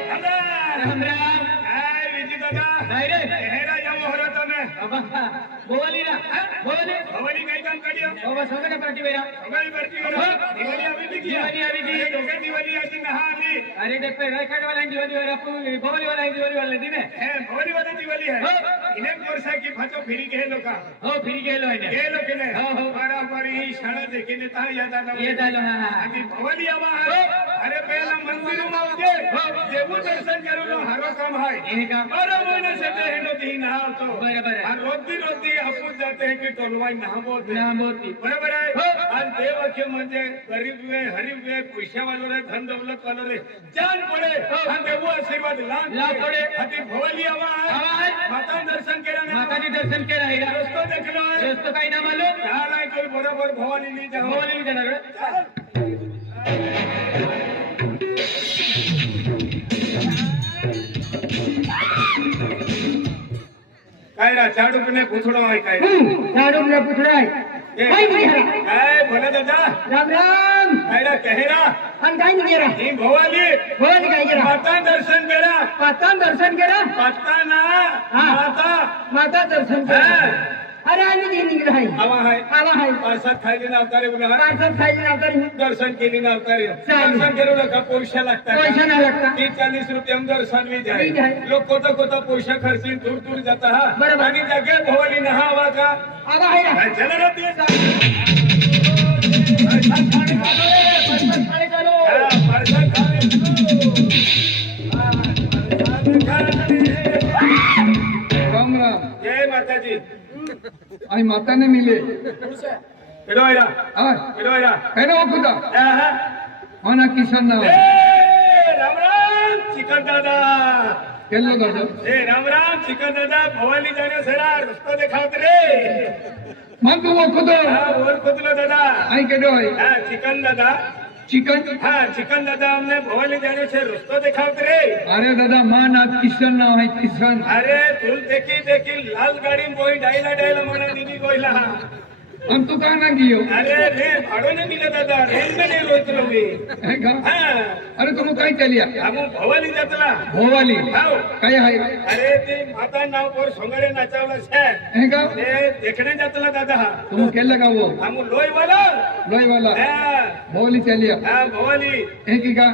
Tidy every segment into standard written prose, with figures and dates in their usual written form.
राम राम काय विजी दादा काय रे हेरा या मोहरत में बाबा बोली ना बोली भवानी काही काम करियो बाबा सगळे पार्टी वेरा सगळी भरती हो दिवाळी अभी भी किया दिवाळी अभी भी दोघे दिवाळी आज नहा आली अरे देख पे राइट वाला दिवाली वाला बोली वाला दिवाली वाला दिन है है भवानी वाला दिवाळी है इन्हें वर्षा की फाटो फिरी के लोका हो फिर गेलो आहे गेलो की नाही हो, हो. बराबर ही शाळा देखीने ता याद आला ये झालो हा आणि भवानी आवा अरे पहिला मंदिर मावते देव दर्शन करून हरो काम है हे का बरोबर से हेलो दी नहावतो बरोबर आहे रोजी रोजी आपण जाते हैं की टोलवाई नहावतो ना बोलती बरोबर आहे हो. आज देवाचे म्हणजे गरीब वे हरीब वे पैसा वालो रे धन दौलत वालो रे जान पडे हो. आणि देव आशीर्वाद लाभ पडे. हाती भवाली आवा आवा आहे. माता दर्शन केला ना माताजी दर्शन केला आहे का रस्तो देखलो आहे दोस्त काही ना मालूम त्याला तो बरोबर भवानी नी जाऊ बोली जाणार काय रा झाडू पिणे पुथडो आहे काय झाडू ने पुछड़ाय काय नाही हरा काय बोला दादा राम राम काय रा कहेरा आणि काय नाही गेला ही भवाली बोल काय गेला माता दर्शन केला माता दर्शन केला माता ना हा. माता माता दर्शन केला अरे आम्ही ते निघलो आहे आवा है आला आहे पारसात खायली ना अवतारे बोला पार्सल खायला नावतरी दर्शन केली ना अवतारे चालेल. दर्शन करू नका पैसा लागतात पैसा नाही लागता 30-40 रुपये दर्शन भी भी जाए जाए. लोक कोता कोता पैसा खर्ची दूर दूर जाता हा बरोबर. आणि जागे भवानी नहावा का आला आहे ना चला ना ते खाणे चालू पारसात खाणे राम राम जय माताजी आई माता ने मिले केडोयरा हाँ केडोयरा है ना वो खुदा आहा माना किशन नाव राम राम चिकन दादा केल्लो दादा राम राम चिकन दादा भवानी जाने सरा रस्तो देखावत रे मन तू वो खुदा हा और खुदलो दादा आई केडो आई हा चिकन दादा चिकन हा चिकन दादा हमने भवानी जाने से रस्तो देखावत रे अरे दादा मान आज किशन नाव है किशन अरे तुल देखी देखी लाल गाड़ी मोई डायला डायला मना निनी गोइला हम तू कहाँ ना गियो अरे रे भाड़ो ने मिले दादा रेल में नहीं रोत लोगे है का हाँ अरे तुम कहीं चलिया हम भवानी जातला भोवाली हाओ काय है अरे ते माता नाव पर सोंगड़े नाचावला छे है का ते देखने जातला दादा तुम केल्ला का वो हम लोई वाला लोई वाला हाँ भोवाली चलिया हाँ भवानी है की का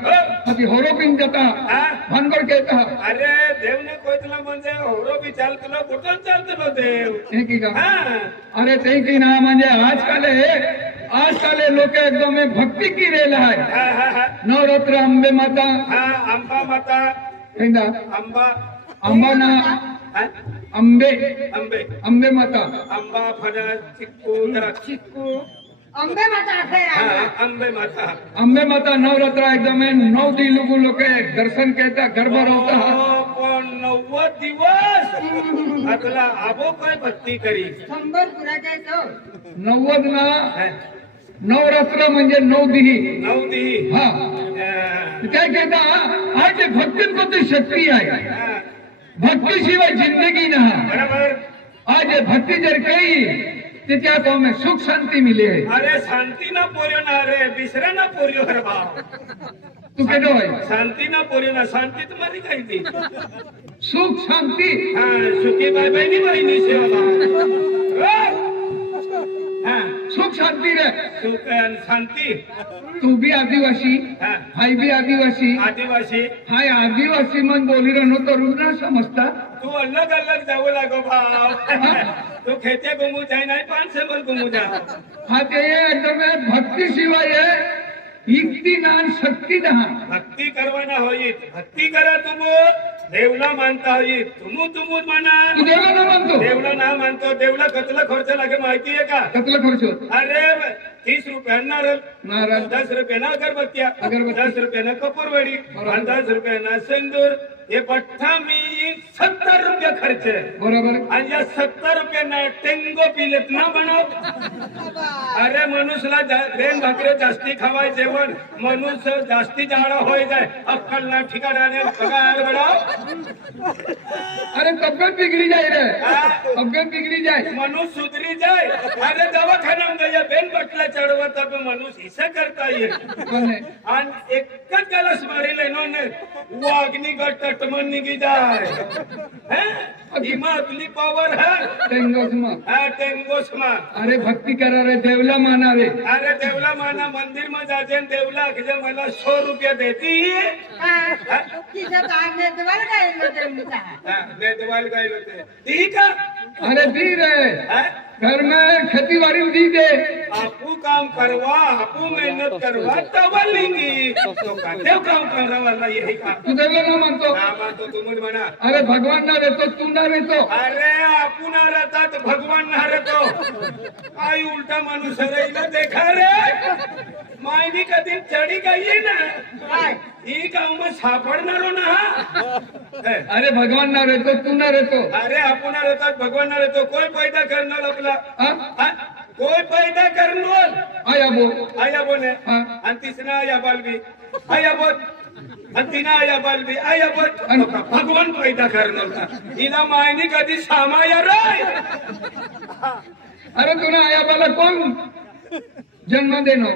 अभी होरो पिन जाता हाँ भानगड कहता अरे देव ने कोयतला म्हणजे होरो भी चालतलो कुठून चालतलो देव है की का हाँ अरे ते की ना म्हणजे आजकाल लोक एकदम भक्ती की रेल आहे हाँ हाँ हाँ नवरात्र अंबे माता हाँ अंबा माता कहता अंबा अंबा ना हाँ अंबे अंबे अंबे माता अंबा फणस चिक्कू द्राक्ष चिक्कू आंबे माता अखेर हाँ अंबे माता अंबे माता नवरात्र एकदम 9 दिन लोक दर्शन कहता गरबा होता पण 90 दिवस आतला आबो काय भक्ती करी 100 पुराच्या तो 90 ना नवरात्र म्हणजे 9 दिही 9 दिही हा काय कहता आज भक्तींमध्ये शक्ती आहे भक्तीशिवाय जिंदगी ना बराबर आज भक्ती जर कही त्या तो हमें सुख शांति मिले अरे शांती ना पोरियो ना रे बिसरा ना पोरियो रे बाप तू केडो है शांती ना पोरियो ना शांती तुम्हारी काही ती सुख शांति हाँ सुखी बाई बहनी बहिणी सेवा हाँ सुख शांति रे सुख आणि शांती तू भी आदिवासी हाँ हाई भी आदिवासी आदिवासी हाय आदिवासी मन बोली रहो तो रुद्र समझता तू अलग अलग जाऊ लागो भाव तू खेते घुमू जाए नाही 500 बोल घुमू जा हा ते एकदम भक्ती शिवाय युक्ती ना शक्ती ना भक्ती करवाना होईत भक्ती करा तुम देवला मानता होईत तुमू माना तू देवला ना मानतो देवला ना मानतो देवला कतला खर्च लागे माहिती आहे का कतला खर्च अरे 30 रुपये नारळ नारळ 10 रुपये ना अगरबत्त्या अगरबत्ती. 10 रुपये ना कपूरवडी बरोबर. आणि 10 रुपये ना सिंदूर हे पठ्ठा मी 70 रुपये खर्च आहे. बरोबर आणि या 70 रुपयांना टेंगो पिलेत ना बनव. अरे मनुष्यला रेन भाकरी जास्ती खावाय जेवण मनुष्य जास्ती जाडा होय जाय अक्कल ना ठिकाणाने पगार बढ़ाव. अरे तब्येत बिगड़ी जाए रे तब्येत बिगड़ी जाए मनुष्य सुधरी जाय. अरे दवाखाना गया बेन बटला चढवत तब मनुष्य हिस्सा करता येईल. कोने आणि एकच गलस मारी लेनोने वागनी गट मन निघी जाय. हिमातली पावर है टेंगोस में टेंगोस मा. अरे भक्ति करा रे देवला माना रे अरे देवला माना मंदिर में जाजे देवला के मला 100 रुपया देती मेदवाल गए होते ठीक है. अरे दी रे घर में खेती बाड़ी दी दे आपू काम करवा आपू मेहनत करवा तब लेंगी तो देव काम करने वाला यही काम. तू देवला ना मानतो ना मानतो तुम म्हणा. अरे भगवान ना रहतो तू ना रहतो. अरे आपू ना रहता तो भगवान ना रहतो. आई उल्टा माणूस रहीला देखा रे मायनी कधी चढी गई ना ही गाव में सापडणारो ना. अरे भगवान ना रहतो तू ना रहतो. अरे आपण रहतात भगवान ना रहतो. कोई पैदा करणार आपला हाँ? कोई पैदा करणार आया बो आया बोने हाँ. आणि तिसरा आया बालबी आया बोल आणि तिना आया बालबी आया बोल भगवान पैदा करणार हिला मायनी कधी सामाया रे. अरे तूने आया वाला कौन जन्म देनो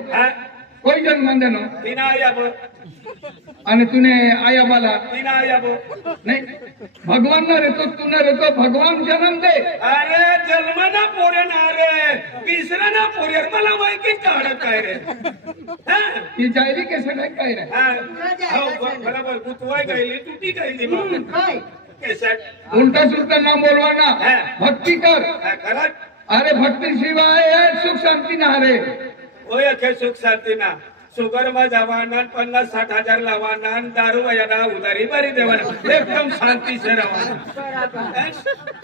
कोई जन्म देनो तिना आया बोल आणि तूने आया वाला तिना आया बोल नहीं भगवान ना रहतो तू ना रहतो भगवान जन्म दे. अरे जन्म ना पोरे ना रे तिसरा ना पोरे मला माहिती काढत काय रे. ही जायली कैसे नाही काय रे बरोबर कुतवाय गईली तुटी गईली केसट उलटा सुलटा ना बोलवाना हाँ. भक्ति कर. खरंच अरे भक्ति शिवाय सुख शांती ना रे. होय अखे सुख शांती ना शुगर मा जावाना 50-60 हजार लावाना दारू वयाना उधारी बारी देवाना एकदम शांती से रवाना.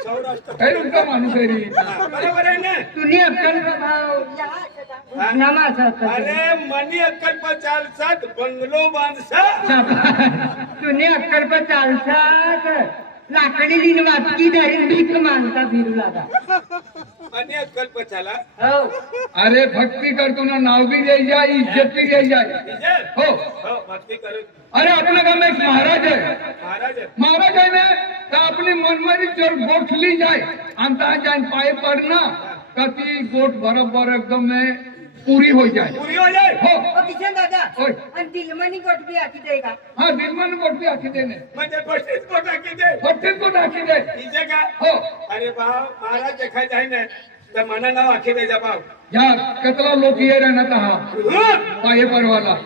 सौराष्ट्र काही उलटा माणूस आहे रे. बरोबर आहे ना. तुझी अक्कल नामाचा अरे मनी अक्कल पर चालसात बंगलो बांधसा. तुने अक्कल पर चालसात लाकडी दिन वाटकी धरीन भीक मानता फिरू लागा. मनी अक्कल पर चला हो अरे भक्ति करतो ना नाव भी ले जाए इज्जत भी ले जाए. विजय हो हो भक्ति करो. अरे अपने गांव में एक महाराज है. महाराज महाराज है ना तो अपनी मनमानी चोर गोठ ली जाए अंता जाए पाए पड़ना कति गोठ बराबर एकदम में पूरी हो जाए. पुरी हो जाए. हो ओ किशन दादा होय. आणि दिलमनी गोटबी आखी दे का. हाँ दिलमान गोठ भी आखी देने म्हणजे पस्तीस कोटा किती पट्टी को आखी दे. विजय का हो अरे भाव महाराज देखा जाए ना तर मना नाव आखी दे जा भाव. यार कितना लोग ये रहना था पाए पर वाला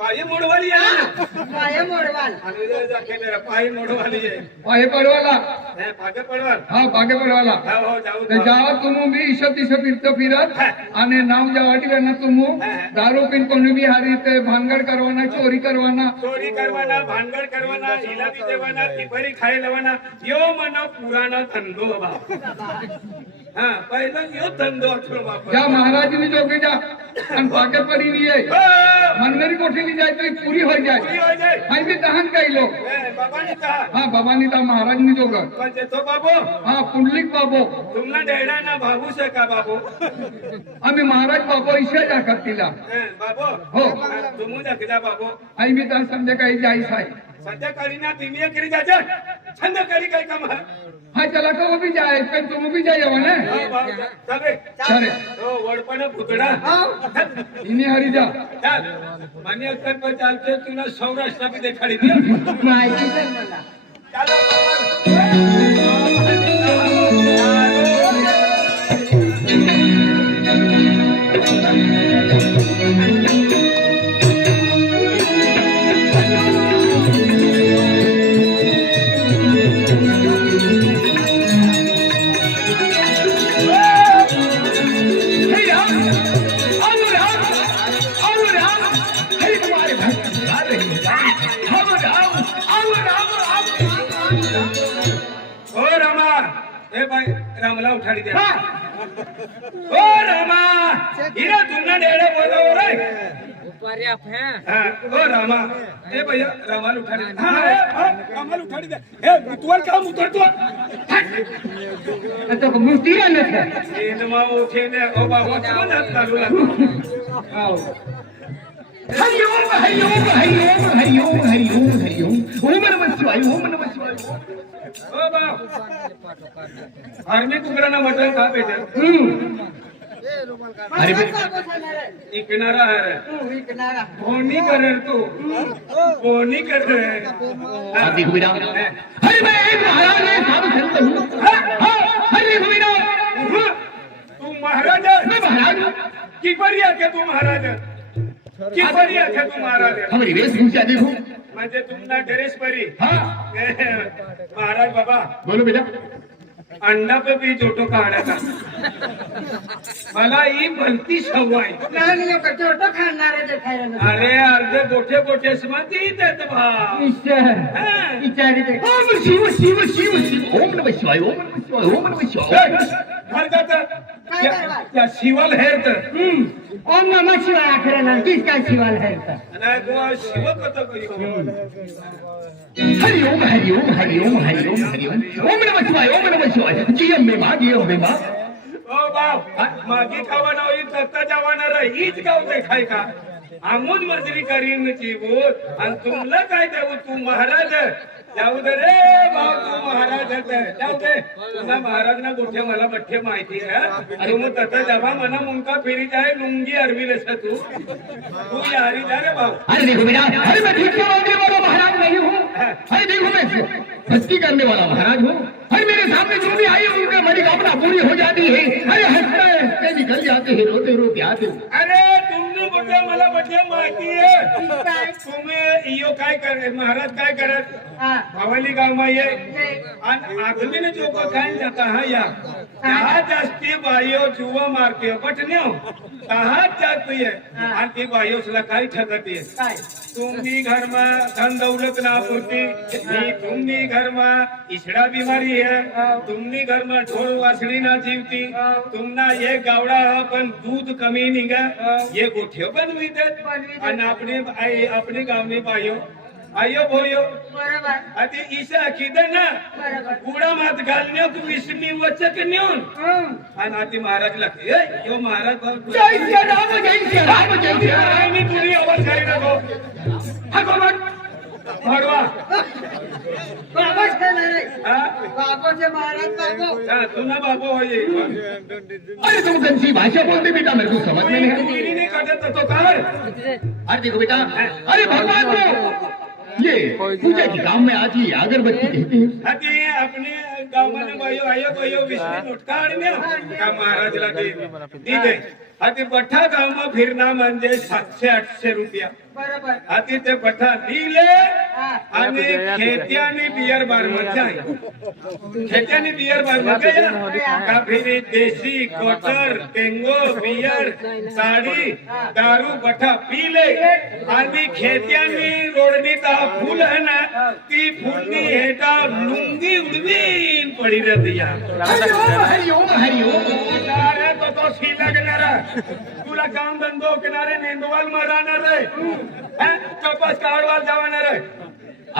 पायी मोडवाली आहे ना. माया मोडवाल आणि जर दाखवले पायी मोडवाली आहे पाए पर वाला हे भागे पडवाल. हाँ भागे पर वाला हो हो जाऊ ते जावा तुम्ही बी ईशत फिरत आणि नाव जावाटी रहना तुम्ही दारू पिन कोणी बी हारी ते भानगड करवाना चोरी करवाना चोरी करवाना भानगड करवाना हिला बी देवाना तिफरी खाई लेवाना यो मना पुराना धंदो बा. हा पहिलं यो धंदो अथवा बापा. जा महाराज ने जो जा आणि भागे परी लिए मनमेरी कोठी ली जाए तो ये पूरी हो पुरी जाए. हो जाए. हाई भी दहन कई लोग बाबानी कहा हाँ बाबा नीता महाराज ने जो गर पण तो बाबू हाँ पुंडलिक बाबो तुमना डेडा ना भागू शका बाबू. आम्ही महाराज बाबो इशे जा करतीला बाबू हो तुम्ही दाखला बाबू. आई भी तर संध्याकाळी जायचं आहे. संध्याकाळी ना तुम्ही करी जायचं संध्याकाळी काय काम आहे. हाँ चला तो वो भी जाए पण तुम भी जाइए ना चालेल चले हो वडपण फुटडा इन्हें हरी जा चाल मान्य अक्कल पर चालते तुला सौराष्ट्र भी देखाडी दे. माहिती तर मला. चालो हो रामा हे बाई रामला उठाडी दे. हो रामा हिरा तुमना डेडा बोलाव रे हाँ, ओ रामा ए भैया रामाल उठाड़ी दे हाँ रामाल उठाड़ी दे ए मुतवाल काम उतर तो तो मूर्ति न है इनमा उठे ने ओ बाबा समझ हाथ करू लागो हरि ओम हरि ओम हरि ओम हरि ओम हरि ओम हरि ओम ओम नमः शिवाय ओम नमः शिवाय ओ बाप आर्मी कुकराना मटन खा बेटे अरे इकनारा है कोणी करेल तू कोणी करेल आदि गुबिना हरि मैं एक महाराज है साधु संत हूँ हरि गुबिना तू महाराज है मैं महाराज हूँ की बढ़िया के तू महाराज है की बढ़िया के तू महाराज है हमारी वेशभूषा देखो म्हणजे तुमना ड्रेस परी हाँ महाराज बाबा बोलो बेटा अंडा पे भी जोटो काढायचा मला ही भलती सवय लहान लोक छोटं खाणारे देखायला नको. अरे अर्धे गोठे गोठे स्मती देत भाव विचारी ते ओम शिव शिव शिव शिव ओम नमः शिवाय ओम नमः शिवाय ओम नमः शिवाय त्या शिवल हेर तर ओम नमः शिवाय आखरे ना किस काय शिवाल है शिव कत हरि ओम हरि ओम हरि ओम हरि ओम हरि ओम ओम नमः शिवाय ओम नमः शिवाय जियम में मां ओ बाप मागी खावा नाव ही दत्ता जवानार हीच गाव देखाय का आमून मजरी करीन ची बोल आणि तुमला काय देऊ तू महाराज जाऊ दे रे भाऊ तू महाराज जाऊ दे तुला महाराज ना गोठे मला बठ्ठे माहिती आहे तुम तथा जवा मना मुंका फिरी जाए लुंगी अरबी लेसा तू यारी जा रे भाऊ अरे देखो बेटा अरे मैं ठीक मांगने वाला महाराज नहीं हूँ अरे देखो मैं भक्ति करने वाला महाराज हूँ अरे मेरे सामने जो भी आए उनका मनोकामना पूरी हो जाती है अरे हंसते निकल जाते हैं रोते रोते आते अरे तुमने बठ्ठे मला बठ्ठे माहिती आहे तुम्ही इयो काय करे महाराज काय करत हवाली गाव में ये आदमी ने जो को खान जाता है या कहा जास्ती बायो जुआ मारते हो बटन्यो कहा जाती है आती बायो सला काय ठगती है तुम्ही घर में धन दौलत ना पूर्ति तुम्ही घर में इसड़ा बीमारी है तुम्ही घर में ढोल वासड़ी ना जीवती तुमना ये गावड़ा पण दूध कमी निघा ये गोठ्यो बनवी देत आणि अपनी गावनी बायो आयो भोयो बरोबर आधी ईशा किदे ना गुडा मात घालण्यो तू विष्णी वचक नेऊन आणि आधी महाराजला यो महाराज जय श्री राम जय श्री राम जय श्री राम मी तुझी आवाज करी नको हा कोण भडवा बाबाच खाणार आहे हा बाबाचे महाराज बाबा तुला बाबू होई अरे तुम कौन भाषा बोलते बेटा मेरे को समझ में नहीं तुरी नहीं काढत तो काय अरे देखो बेटा अरे भगवान को ये पूजा के काम में आज ही अगरबत्ती कहते हैं आधी अपने गाव मध्ये बायो आयो बायो विष्णी नोटका आणण्यो का महाराजला दी दे आधी बठा गाव में फिरना म्हणजे 700-800 रुपया बरोबर आधी ते बठा दिले आणि खेत्यानी बियर बार मध्ये खेत्यानी बियर बार मध्ये का फिरी देशी क्वार्टर टेंगो बियर साडी दारू बठा पीले आणि खेत्यानी रोडनी ता फूल है ना ती फूलनी हेटा लुंगी उडवीन पडी रहती या हरि ओम हरि ओम हरि ओम अरे तो सी लगणार तुला काम धंदो किनारे नेंदवाल मारणार रे कपास काढवाल जावणार रे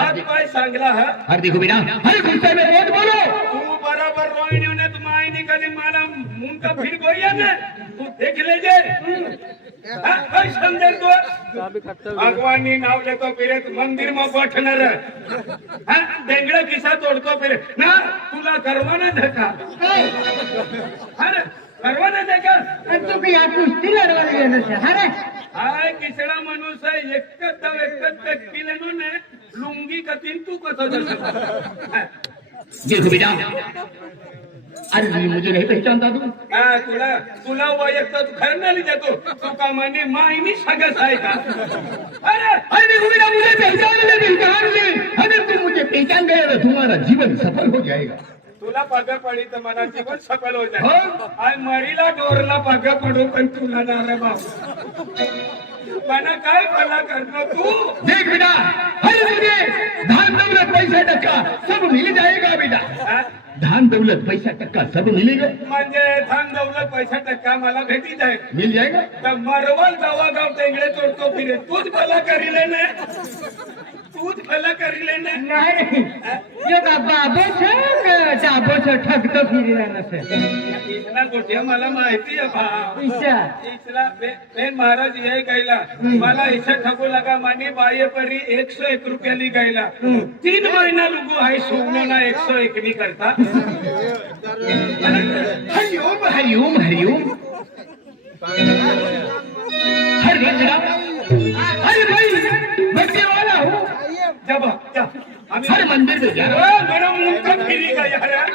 आज काय सांगला हा अरे देखो बेटा अरे गुस्से में मत बोलो तू बराबर रोहिणी ने तुम आई निकली मारा मुंह का फिर गोया ने तू देख ले जे हां समझल तू भगवानी नाव लेतो फिरे मंदिर में बैठणार हां डेंगड़ा किसा तोड़तो फिरे ना तुला करवाना धक्का अरे करवाना धक्का तू काही या कुस्ती लढवायला गेलं अरे हाय किसड़ा मनुष्य एकच पिलेनो ने लुंगी कतीन तू कसं देखो बेटा अरे मुझे नहीं पहचानता तू तुला वैयक्तिक तू खरं नाही जातो तू का म्हणे मायनी सगळं आहे का अरे देखो बेटा मुझे पहचान ले अगर तुम मुझे पहचान गए तो तुम्हारा जीवन सफल हो जाएगा तुला पग पडी तर मला जीवन सफल हो जाए आणि मरीला डोरला पग पडू पण तुला ना रे बाबू मला काय भला करतो तू देख बेटा अरे मुझे धन दौलत पैसा टक्का सब मिल जाएगा बेटा हा? धान दौलत पैसा टक्का सब मिलेगा म्हणजे धन दौलत पैसा टक्का मला भेटी जाईल मिल जाएगा तर मरवल गावागाव टेंगडे तोडतो फिरे तूच भला करीले ना तूच भला करीले ना नाही जो का बाबो छे के जाबो छे ठगतो फिरीला नसे इथला गोठ्या मला माहिती आहे भा ईशा इथला बेन महाराज ये गैला मला इथे ठगू लगा मानी बाये परी 101 रुपयाली गैला 3 महीना लुगो आहे सोमनो ना 101 नी करता हरिओम हरिओम हरिओम हरे राम अरे भाई बच्चे वाला हूँ जब जा आम्ही हर मंदिर में जा रहा ओ, मेरा मुंह कब फिरी का यार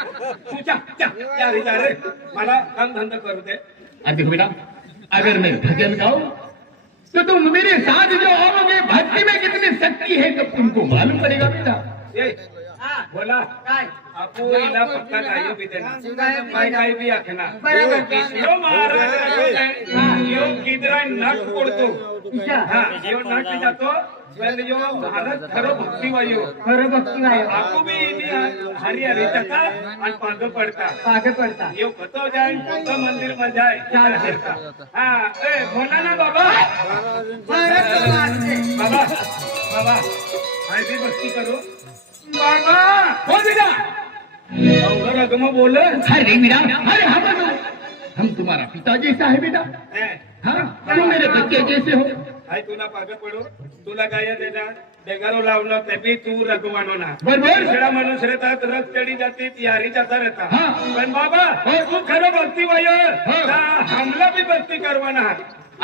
तू जा रे मला काम धंदा करू दे अब देखो बेटा अगर मैं भजन गाऊं तो तुम मेरे साथ जो आओगे भक्ति में कितनी शक्ति है तो तुमको मालूम पड़ेगा बेटा ए बोला काय आपू इला पक्का गायो भी देना मैं गाय भी आखना बरोबर. कृष्ण महाराज यो किधरा नाट पडतो ईशा हा यो नाट जातो पण यो भारत खरो भक्ती वायो खरं भक्ती आहे आपू भी इनी हरी हरी जाता आणि पाग पडता पागे पडता यो कतो जाय तो मंदिर में जाय हा ए बोला ना बाबा बाबा बाबा आय भी भक्ती करो बाबा हो बेटा और अगम बोल अरे बेटा अरे हम तुम्हारा पिता जैसा है बेटा हाँ तुम मेरे बच्चे जैसे हो हाय तुला पाग पडो तुला गाय देना डेगारो लावलं ते बी तू रघुवानो ना बरोबर. दुसरा माणूस रहतात रथ चढी जाती यारी जाता रहता हाँ. पण बाबा तू खरं भक्ती वाय हाँ. हमला भी भक्ती करवाना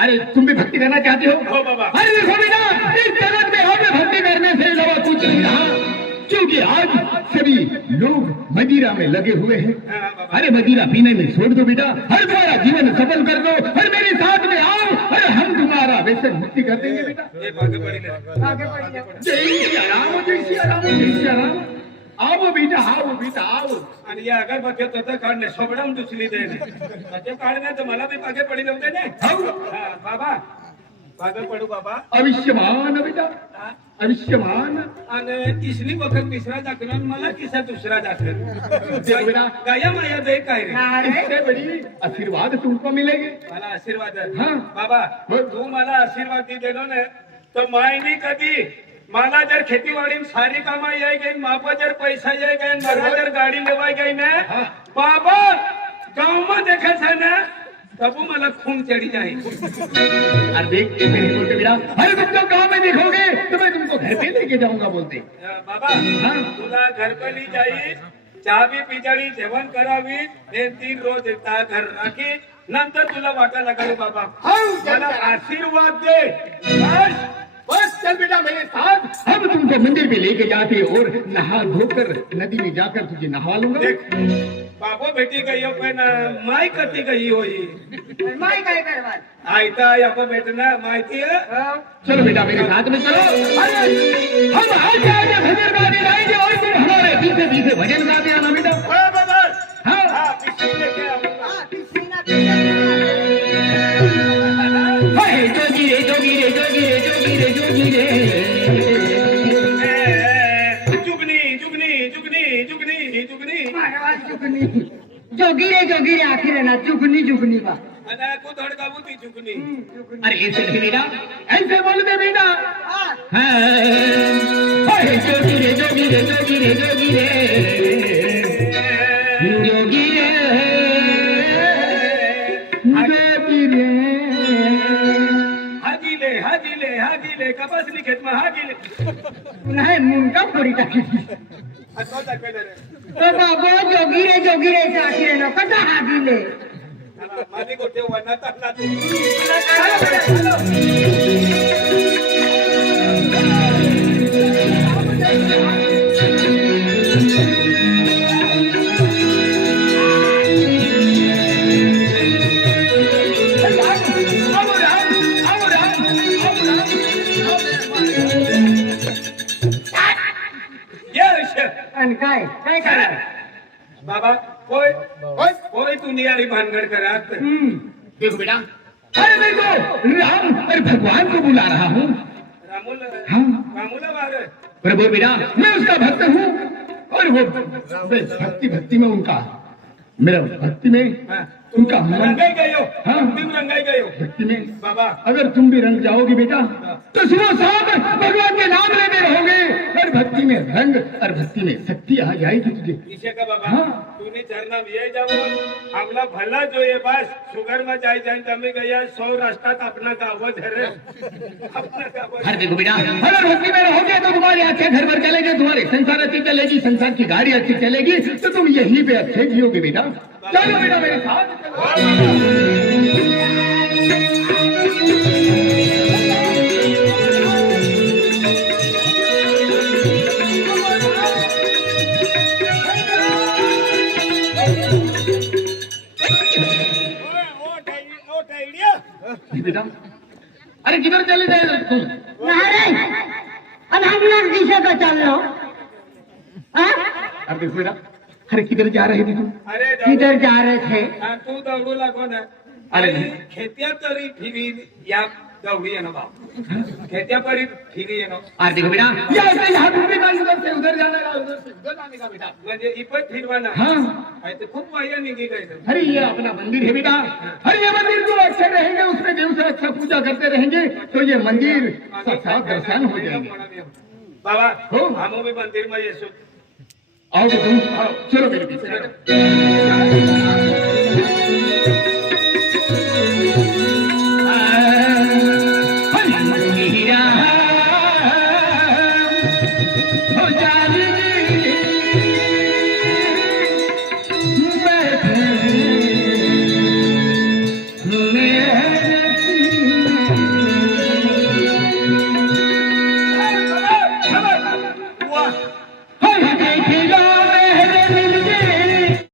अरे तुम भी भक्ति करना चाहते हो हो बाबा अरे देखो बेटा इस जगत में हमें भक्ति करने से अलावा कुछ नहीं रहा क्योंकि आज सभी लोग मदिरा में लगे हुए हैं हाँ, बाबा. अरे मदिरा पीने में छोड़ दो बेटा हर तुम्हारा जीवन सफल कर दो हर मेरे साथ में आओ अरे हम तुम्हारा व्यसन मुक्ति कर देंगे बेटा हे पाग पडिले पागे पडले जय श्री राम जय श्री राम जय श्री राम आओ बेटा आओ आणि या अगरबत्ती तसं काढणे सोबडम दुसरी देणे त्याचे काढणे तर मला बी पागे पडिले होते ना आओ हा, बाबा पागे पडू बाबा अविष्यमान बेटा हा? अविष्यमान आणि तिसरी वखत तिसरा दाखला मला तिसरा दुसरा देखो बेटा दाखला गाया माया दे काय रे इससे बड़ी आशीर्वाद तुमको मिलेंगे मला आशीर्वाद आहे. हा. बाबा हो. तू मला आशीर्वाद दिलो ना तर मायनी कधी मला जर खेतीवाडी सारी कामा याय गई मापा जर पैसा याय गई मला जर गाडी लेवाय गई ना हा. बाबा गाँव में देखा था ना तब मला खून चढ़ी जाए अरे देखते मेरे बोलते बेटा अरे तुम तो गाँव में देखोगे तो मैं तुमको घर पे लेके जाऊंगा बोलते बाबा हा. तुला घर पर ली जाई चहा बी पिजाडी जेवण करावी 2-3 रोज येता घर राखी नंतर तुला वाटा लागले बाबा मला आशीर्वाद दे बस बस चल बेटा मेरे साथ हम तुमको मंदिर में लेके जाते और नहा धोकर नदी में जाकर तुझे नहवा लूंगा देख बाबो भेटी गई पण माय कती गई होई माय काय करवाल आयता आपण भेटना माहिती आहे चलो बेटा मेरे साथ में चलो अरे हम आगे आगे भजन गाने लाएंगे और तुम हमारे पीछे पीछे भजन गाते आना बेटा हो बाबा हाँ हा पिशवी लेके आऊंगा हाय जोगी रे जोगी रे जोगी रे जोगी रे जोगी रे जुगनी जुगनी जुगनी जुगनी जुगनी जोगी रे आखिर है ना जुगनी बा અને કો ધડકાવું તી ચૂકની अरे ऐसे नहीं बेटा ऐसे बोलते बेटा हाँ हाय जोगी रे जोगी रे जोगी रे जोगी रे जोगी रे जोगी रे હાગીલે કપાસની ખેતમાં હાગીલે नाही मुंडा फोडी टाकली આ તો દાખવેલે રે तो बाबा जोगी रे आखिर है ना कसा हागीले મારી ગોઠે વનાતા ના તું आणि काय करा बाबा कोई तू नियारी भानगड करत देखो बेटा अरे मैं तो राम और भगवान को बुला रहा हूँ रामुल हाँ रामुला वार प्रभु बेटा मैं उसका भक्त हूँ और वो भक्ति में उनका मेरा भक्ति में उनका मन रंगाई गए हो हाँ। तुम रंगाई गए हो भक्ति में बाबा अगर तुम भी रंग जाओगे बेटा तो सुबह शाम भगवान के नाम लेते रहोगे और भक्ति में रंग और भक्ति में शक्ति आ जाएगी तुझे ईशे का बाबा हाँ। तूने चरणा ये जाओ हमला भला जो ये बस शुगर में जाए जाए तमे गया 100 रास्ता अपना गावत है रे अपना गावत अरे देखो बेटा अगर भक्ति में रहोगे तो तुम्हारे अच्छे घर पर चलेंगे तुम्हारे संसार अच्छी चलेगी संसार की गाड़ी अच्छी चलेगी तो तुम यहीं पे अच्छे जियोगे बेटा चलो बेटा मेरे साथ बेटा अरे किधर चले जाए तुम महाराज अब हम लोग दिशा का चल लो हाँ? अब देखो बेटा अरे किधर जा रहे थे तुम अरे किधर जा रहे थे तू दौड़ू लागो ना अरे खेत्या तरी फिरी या दौड़ी आहे ना बाप खेत्या परी फिरी आहे ना अरे देखो बेटा यहाँ घूमने का उधर से उधर जाने का उधर से उधर जाने का बेटा म्हणजे इपत फिरवाना हाँ आहे ते खूप वाया निघी गए अरे ये अपना मंदिर है बेटा अरे ये मंदिर जो अच्छे रहेंगे उसमें देव से अच्छा पूजा करते रहेंगे तो ये मंदिर साक्षात दर्शन हो जाएंगे बाबा हो। हम भी मंदिर में येसो आओगे तुम चलो मेरे पीछे